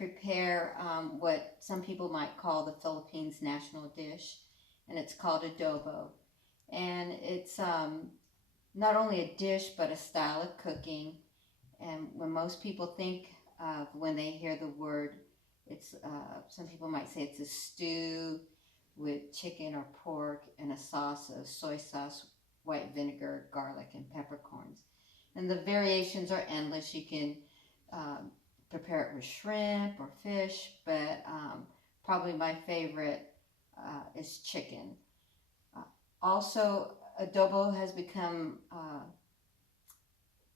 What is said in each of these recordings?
prepare what some people might call the Philippines national dish, and it's called adobo. And it's not only a dish but a style of cooking. And when most people think of when they hear the word, it's some people might say it's a stew with chicken or pork and a sauce of soy sauce, white vinegar, garlic, and peppercorns. And the variations are endless. You can um, prepare it with shrimp or fish, but probably my favorite is chicken. Uh, Also, adobo has become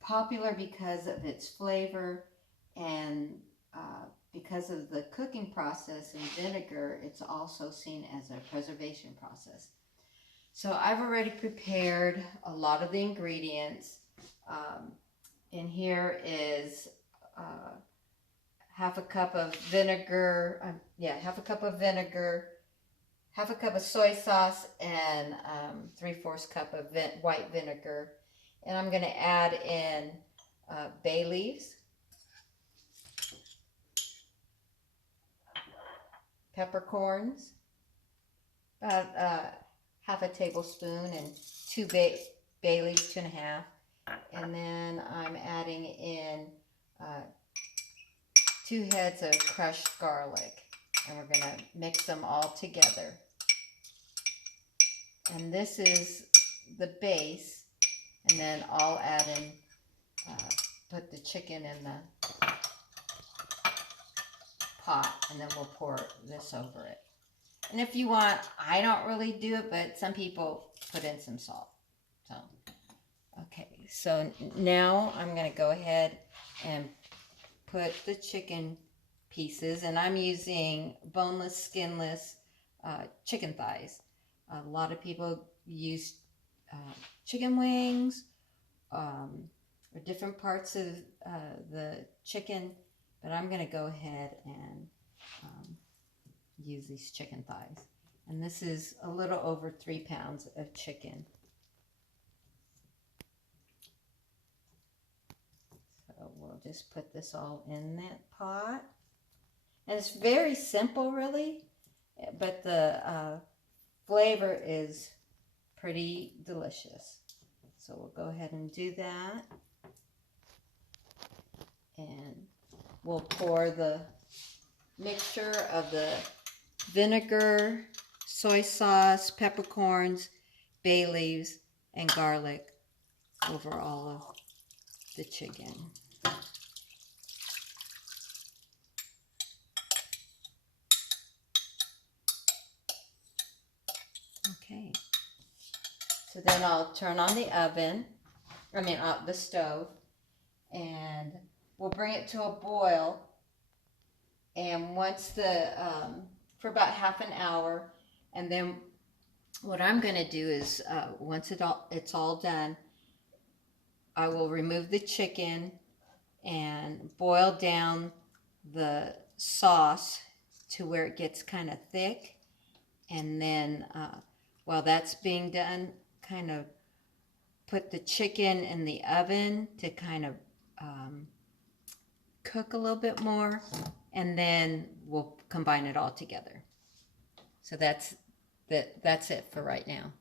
popular because of its flavor and because of the cooking process in vinegar. It's also seen as a preservation process. So I've already prepared a lot of the ingredients. Um, in here is half a cup of vinegar, half a cup of vinegar, half a cup of soy sauce, and 3/4 cup of white vinegar. And I'm going to add in bay leaves, peppercorns, about half a tablespoon, and two bay leaves, 2.5. And then I'm adding in 2 heads of crushed garlic. And we're going to mix them all together. And this is the base. And then I'll add in, put the chicken in the pot, and then we'll pour this over it. And if you want, I don't really do it, but some people put in some salt. So, okay, so now I'm going to go ahead and put the chicken pieces, and I'm using boneless, skinless chicken thighs. A lot of people use chicken wings or different parts of the chicken, but I'm going to go ahead and use these chicken thighs. And this is a little over 3 pounds of chicken. So we'll just put this all in that pot. And it's very simple, really, but the flavor is pretty delicious. So we'll go ahead and do that. And we'll pour the mixture of the vinegar, soy sauce, peppercorns, bay leaves, and garlic over all of the chicken. Okay. So then I'll turn on the the stove, and we'll bring it to a boil. And once for about half an hour, and then what I'm going to do is once it's all done, I will remove the chicken and boil down the sauce to where it gets kind of thick. And then while that's being done, kind of put the chicken in the oven to kind of cook a little bit more, and then we'll combine it all together. So that's it for right now.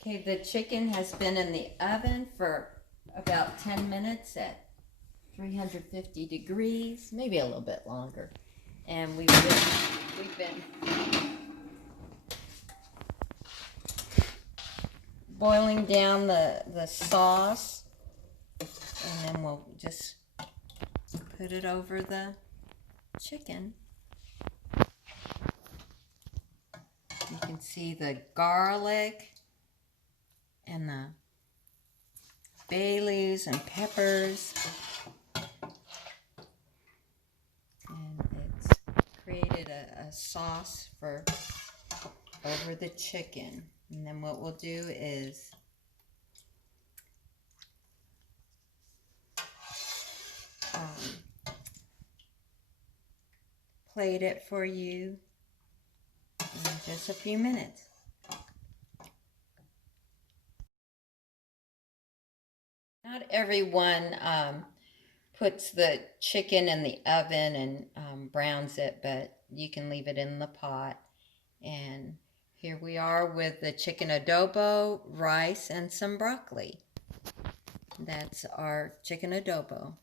Okay, the chicken has been in the oven for about 10 minutes at 350 degrees, maybe a little bit longer. And we've been boiling down the sauce, and then we'll just put it over the chicken. You can see the garlic and the bay leaves and peppers, and it's created a sauce for over the chicken. And then what we'll do is plate it for you in just a few minutes. Not everyone puts the chicken in the oven and browns it, but you can leave it in the pot. And here we are with the chicken adobo, rice, and some broccoli. That's our chicken adobo.